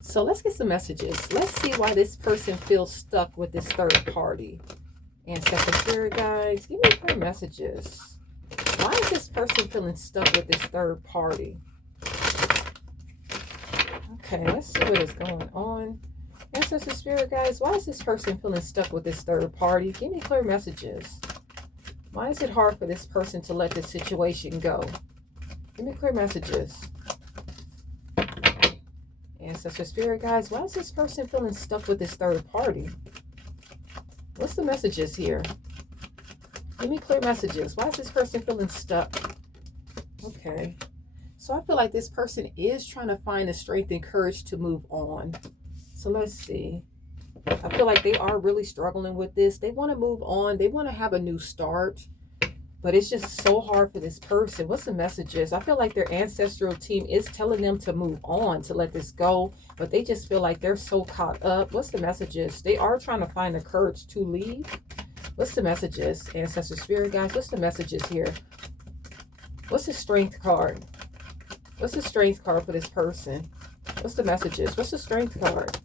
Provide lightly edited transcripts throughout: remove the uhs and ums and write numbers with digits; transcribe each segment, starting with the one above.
So let's get some messages. Let's see why this person feels stuck with this third party. Ancestor spirit guides, give me clear messages. Why is this person feeling stuck with this third party? Okay, let's see what is going on. Ancestor spirit guides, why is this person feeling stuck with this third party? Give me clear messages. Why is it hard for this person to let this situation go? Give me clear messages. Ancestor spirit guides, why is this person feeling stuck with this third party? What's the messages here? Give me clear messages. Why is this person feeling stuck? Okay. So I feel like this person is trying to find the strength and courage to move on. So let's see. I feel like they are really struggling with this. They want to move on. They want to have a new start. But it's just so hard for this person. What's the messages? I feel like their ancestral team is telling them to move on, to let this go. But they just feel like they're so caught up. What's the messages? They are trying to find the courage to leave. What's the messages? Ancestor spirit guys, what's the messages here? What's the strength card? What's the strength card for this person? What's the messages? What's the strength card?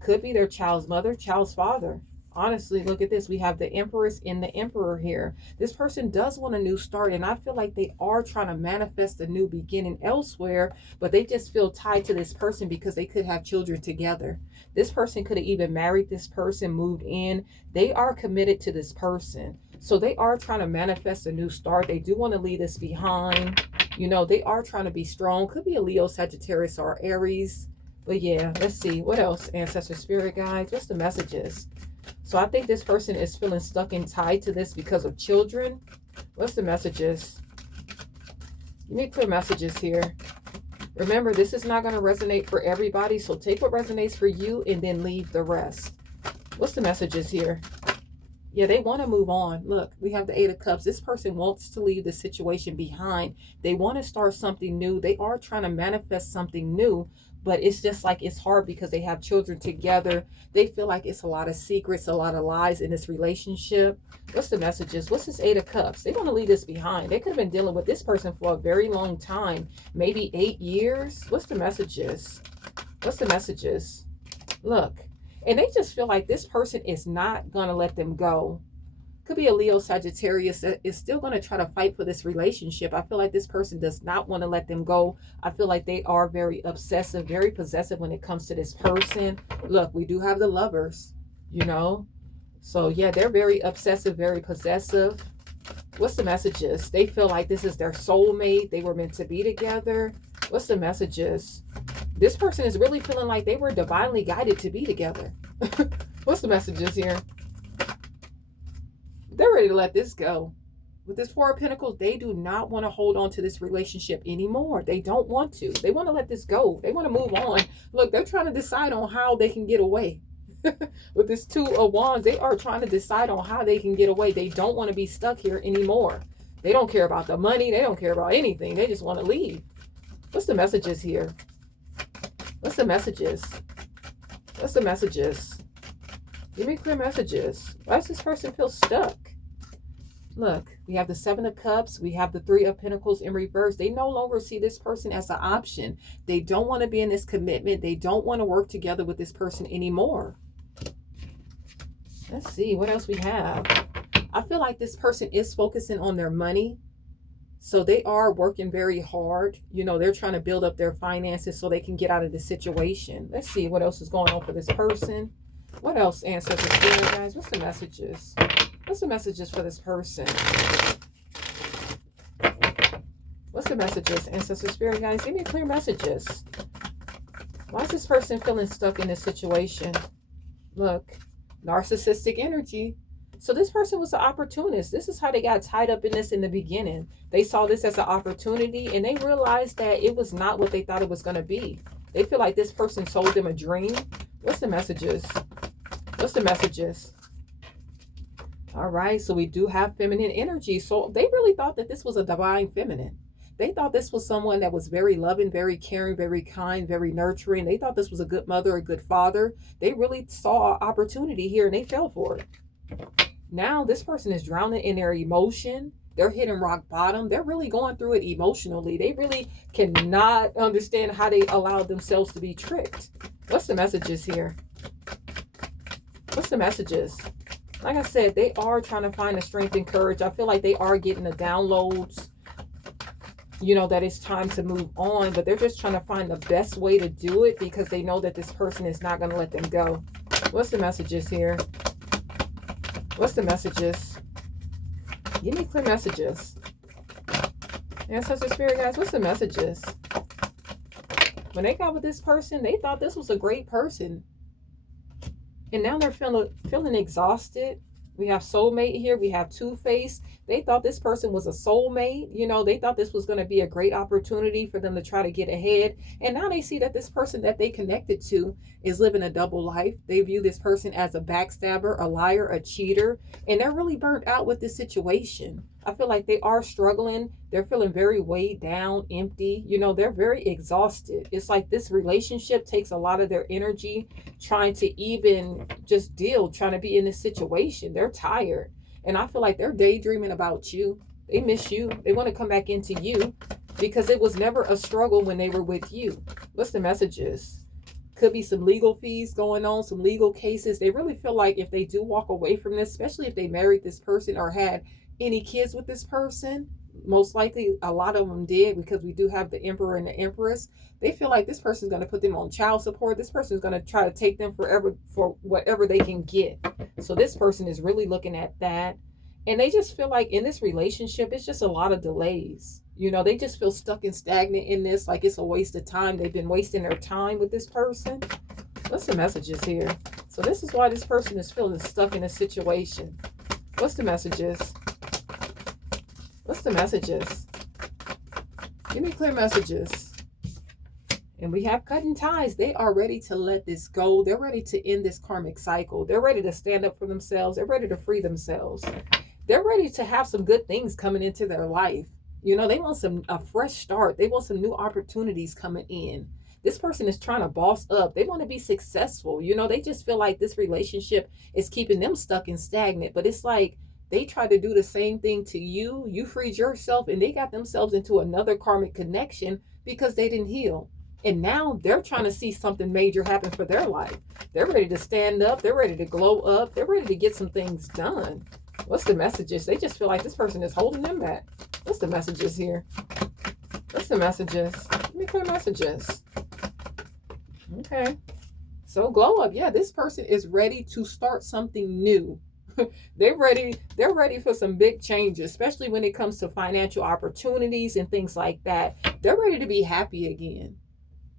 Could be their child's mother, child's father. Honestly, look at this. We have the Empress and the Emperor here. This person does want a new start, and I feel like they are trying to manifest a new beginning elsewhere, but they just feel tied to this person because they could have children together. This person could have even married this person, moved in. They are committed to this person. So they are trying to manifest a new start. They do want to leave this behind. You know, they are trying to be strong. Could be a Leo, Sagittarius, or Aries. But yeah, let's see. What else? Ancestor spirit guides. What's the messages? So I think this person is feeling stuck and tied to this because of children. What's the messages? Give me clear messages here. Remember, this is not going to resonate for everybody. So take what resonates for you and then leave the rest. What's the messages here? Yeah, they want to move on. Look, we have the Eight of Cups. This person wants to leave the situation behind. They want to start something new. They are trying to manifest something new, but it's just like it's hard because they have children together. They feel like it's a lot of secrets, a lot of lies in this relationship. What's the messages? What's this Eight of Cups? They want to leave this behind. They could have been dealing with this person for a very long time, maybe 8 years. What's the messages? What's the messages? Look. And they just feel like this person is not going to let them go. Could be a Leo Sagittarius that is still going to try to fight for this relationship. I feel like this person does not want to let them go. I feel like they are very obsessive, very possessive when it comes to this person. Look, we do have the Lovers, you know. So yeah, they're very obsessive, very possessive. What's the messages? They feel like this is their soulmate. They were meant to be together. What's the messages? This person is really feeling like they were divinely guided to be together. What's the messages here? They're ready to let this go. With this Four of Pentacles, they do not want to hold on to this relationship anymore. They don't want to. They want to let this go. They want to move on. Look, they're trying to decide on how they can get away. With this Two of Wands, they are trying to decide on how they can get away. They don't want to be stuck here anymore. They don't care about the money. They don't care about anything. They just want to leave. What's the messages here? What's the messages? What's the messages? Give me clear messages. Why does this person feel stuck? Look, we have the Seven of Cups. We have the Three of Pentacles in reverse. They no longer see this person as an option. They don't want to be in this commitment. They don't want to work together with this person anymore. Let's see what else we have. I feel like this person is focusing on their money. So they are working very hard. You know, they're trying to build up their finances so they can get out of this situation. Let's see what else is going on for this person. What else, ancestors, spirit guys? What's the messages? What's the messages for this person? What's the messages, ancestors, spirit guys? Give me clear messages. Why is this person feeling stuck in this situation? Look, narcissistic energy. So this person was an opportunist. This is how they got tied up in this in the beginning. They saw this as an opportunity and they realized that it was not what they thought it was going to be. They feel like this person sold them a dream. What's the messages? What's the messages? All right, so we do have feminine energy. So they really thought that this was a divine feminine. They thought this was someone that was very loving, very caring, very kind, very nurturing. They thought this was a good mother, a good father. They really saw an opportunity here and they fell for it. Now this person is drowning in their emotion. They're hitting rock bottom. They're really going through it emotionally. They really cannot understand how they allow themselves to be tricked. What's the messages here? What's the messages? Like I said, they are trying to find the strength and courage. I feel like they are getting the downloads, you know, that it's time to move on, but they're just trying to find the best way to do it because they know that this person is not going to let them go. What's the messages here? What's the messages? Give me clear messages. Ancestor Spirit guys, what's the messages? When they got with this person, they thought this was a great person. And now they're feeling exhausted. We have soulmate here. We have two-face. They thought this person was a soulmate. You know, they thought this was going to be a great opportunity for them to try to get ahead. And now they see that this person that they connected to is living a double life. They view this person as a backstabber, a liar, a cheater. And they're really burnt out with this situation. I feel like they are struggling. They're feeling very weighed down, empty. You know, they're very exhausted. It's like this relationship takes a lot of their energy trying to even just trying to be in this situation. They're tired. And I feel like they're daydreaming about you. They miss you. They want to come back into you because it was never a struggle when they were with you. What's the messages? Could be some legal fees going on, some legal cases. They really feel like if they do walk away from this, especially if they married this person or had any kids with this person, most likely a lot of them did because we do have the Emperor and the Empress. They feel like this person's going to put them on child support. This person's going to try to take them forever for whatever they can get. So this person is really looking at that. And they just feel like in this relationship, it's just a lot of delays. You know, they just feel stuck and stagnant in this, like it's a waste of time. They've been wasting their time with this person. What's the messages here? So this is why this person is feeling stuck in a situation. What's the messages? What's the messages? Give me clear messages. And we have cutting ties. They are ready to let this go. They're ready to end this karmic cycle. They're ready to stand up for themselves. They're ready to free themselves. They're ready to have some good things coming into their life. You know, they want a fresh start. They want some new opportunities coming in. This person is trying to boss up. They want to be successful. You know, they just feel like this relationship is keeping them stuck and stagnant. But it's like, they tried to do the same thing to you. You freed yourself and they got themselves into another karmic connection because they didn't heal. And now they're trying to see something major happen for their life. They're ready to stand up. They're ready to glow up. They're ready to get some things done. What's the messages? They just feel like this person is holding them back. What's the messages here? What's the messages? Give me clear messages. Okay. So glow up. Yeah, this person is ready to start something new. They're ready for some big changes, especially when it comes to financial opportunities and things like that. They're ready to be happy again.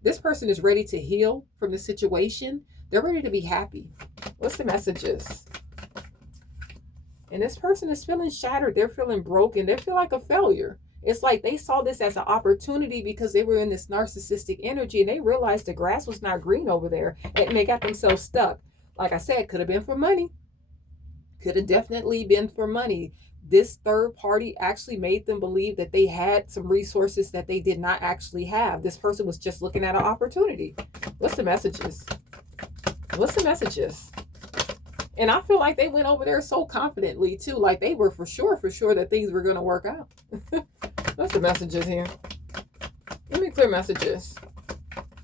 This person is ready to heal from the situation. They're ready to be happy. What's the messages? And this person is feeling shattered. They're feeling broken. They feel like a failure. It's like they saw this as an opportunity because they were in this narcissistic energy and they realized the grass was not green over there and they got themselves stuck. Like I said, could have been for money. Could have definitely been for money. This third party actually made them believe that they had some resources that they did not actually have. This person was just looking at an opportunity. What's the messages? What's the messages? And I feel like they went over there so confidently too. Like they were for sure that things were going to work out. What's the messages here? Give me clear messages.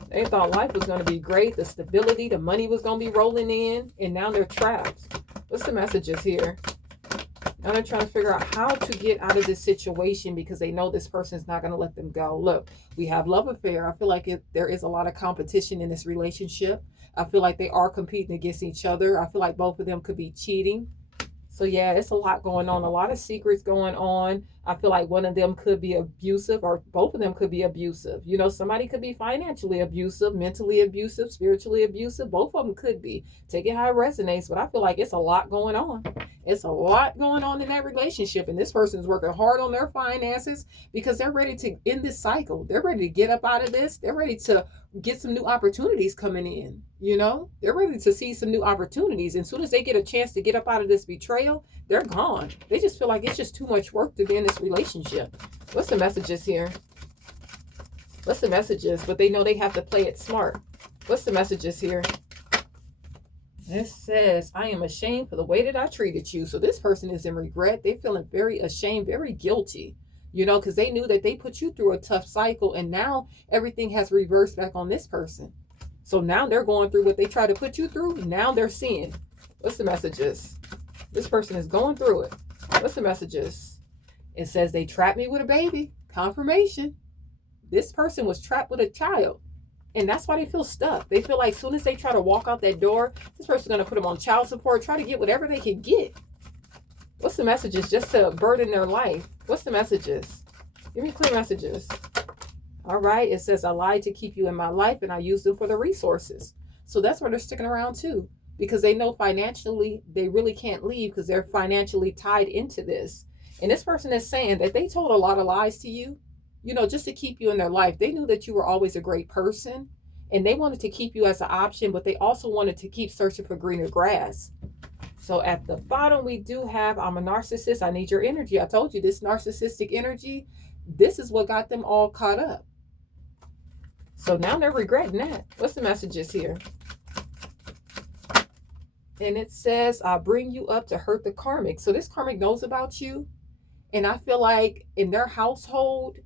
They thought life was going to be great. The stability, the money was going to be rolling in. And now they're trapped. What's the messages here? Now they're trying to figure out how to get out of this situation because they know this person's not going to let them go. Look, we have love affair. I feel like there is a lot of competition in this relationship. I feel like they are competing against each other. I feel like both of them could be cheating. So yeah, it's a lot going on. A lot of secrets going on. I feel like one of them could be abusive or both of them could be abusive. You know, somebody could be financially abusive, mentally abusive, spiritually abusive. Both of them could be. Take it how it resonates. But I feel like it's a lot going on. It's a lot going on in that relationship. And this person is working hard on their finances because they're ready to end this cycle. They're ready to get up out of this. They're ready to get some new opportunities coming in. You know, they're ready to see some new opportunities. And as soon as they get a chance to get up out of this betrayal, they're gone. They just feel like it's just too much work to be in this relationship. What's the messages here? What's the messages? But they know they have to play it smart. What's the messages here? It says, I am ashamed for the way that I treated you. So this person is in regret. They're feeling very ashamed, very guilty, because they knew that they put you through a tough cycle and now everything has reversed back on this person. So now they're going through what they try to put you through. Now they're seeing. What's the messages? This person is going through it. What's the messages? It says they trapped me with a baby. Confirmation. This person was trapped with a child. And that's why they feel stuck. They feel like as soon as they try to walk out that door, this person's going to put them on child support, try to get whatever they can get. What's the messages just to burden their life? What's the messages? Give me clear messages. All right. It says, I lied to keep you in my life and I used them for the resources. So that's where they're sticking around too, because they know financially they really can't leave because they're financially tied into this. And this person is saying that they told a lot of lies to you, just to keep you in their life. They knew that you were always a great person and they wanted to keep you as an option, but they also wanted to keep searching for greener grass. So at the bottom, we do have, I'm a narcissist. I need your energy. I told you this narcissistic energy, this is what got them all caught up. So now they're regretting that. What's the messages here? And it says, I'll bring you up to hurt the karmic. So this karmic knows about you. And I feel like in their household,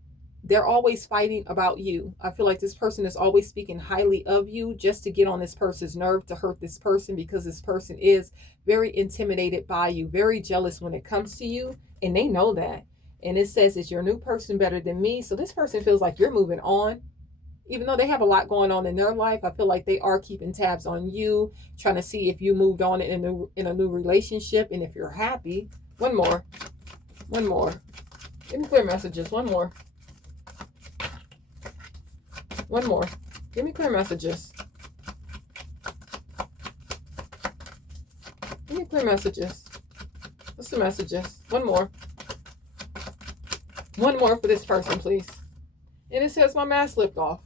they're always fighting about you. I feel like this person is always speaking highly of you just to get on this person's nerve, to hurt this person, because this person is very intimidated by you, very jealous when it comes to you. And they know that. And it says, is your new person better than me? So this person feels like you're moving on. Even though they have a lot going on in their life, I feel like they are keeping tabs on you, trying to see if you moved on in a new relationship and if you're happy. One more. Give me clear messages. One more. Give me clear messages. Give me clear messages. What's the messages? One more. One more for this person, please. And it says my mask slipped off.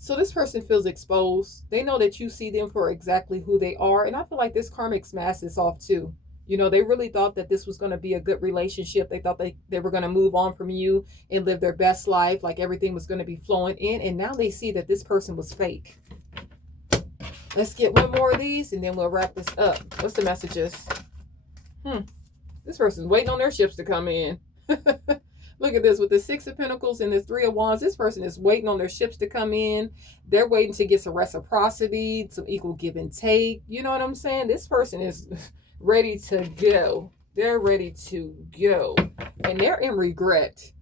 So this person feels exposed. They know that you see them for exactly who they are. And I feel like this karmic's mask is off too. They really thought that this was going to be a good relationship. They thought they were going to move on from you and live their best life, like everything was going to be flowing in. And now they see that this person was fake. Let's get one more of these and then we'll wrap this up. What's the messages? This person's waiting on their ships to come in. Look at this with the Six of Pentacles and the Three of Wands. This person is waiting on their ships to come in. They're waiting to get some reciprocity, some equal give and take. You know what I'm saying? This person is ready to go. They're ready to go. And they're in regret.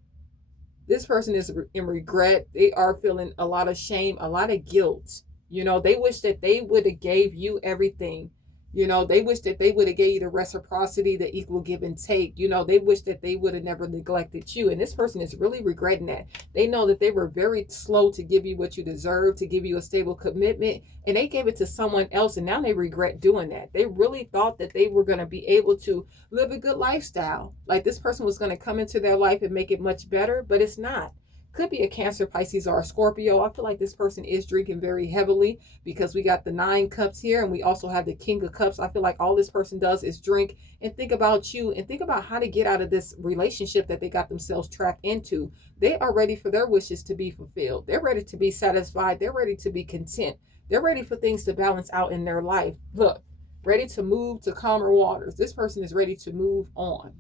This person is in regret. They are feeling a lot of shame, a lot of guilt. They wish that they would have gave you everything. They wish that they would have gave you the reciprocity, the equal give and take. They wish that they would have never neglected you. And this person is really regretting that. They know that they were very slow to give you what you deserve, to give you a stable commitment. And they gave it to someone else. And now they regret doing that. They really thought that they were going to be able to live a good lifestyle. Like this person was going to come into their life and make it much better, but it's not. Could be a Cancer, Pisces, or a Scorpio. I feel like this person is drinking very heavily because we got the 9 cups here and we also have the King of Cups. I feel like all this person does is drink and think about you and think about how to get out of this relationship that they got themselves trapped into. They are ready for their wishes to be fulfilled. They're ready to be satisfied. They're ready to be content. They're ready for things to balance out in their life. Look, ready to move to calmer waters. This person is ready to move on.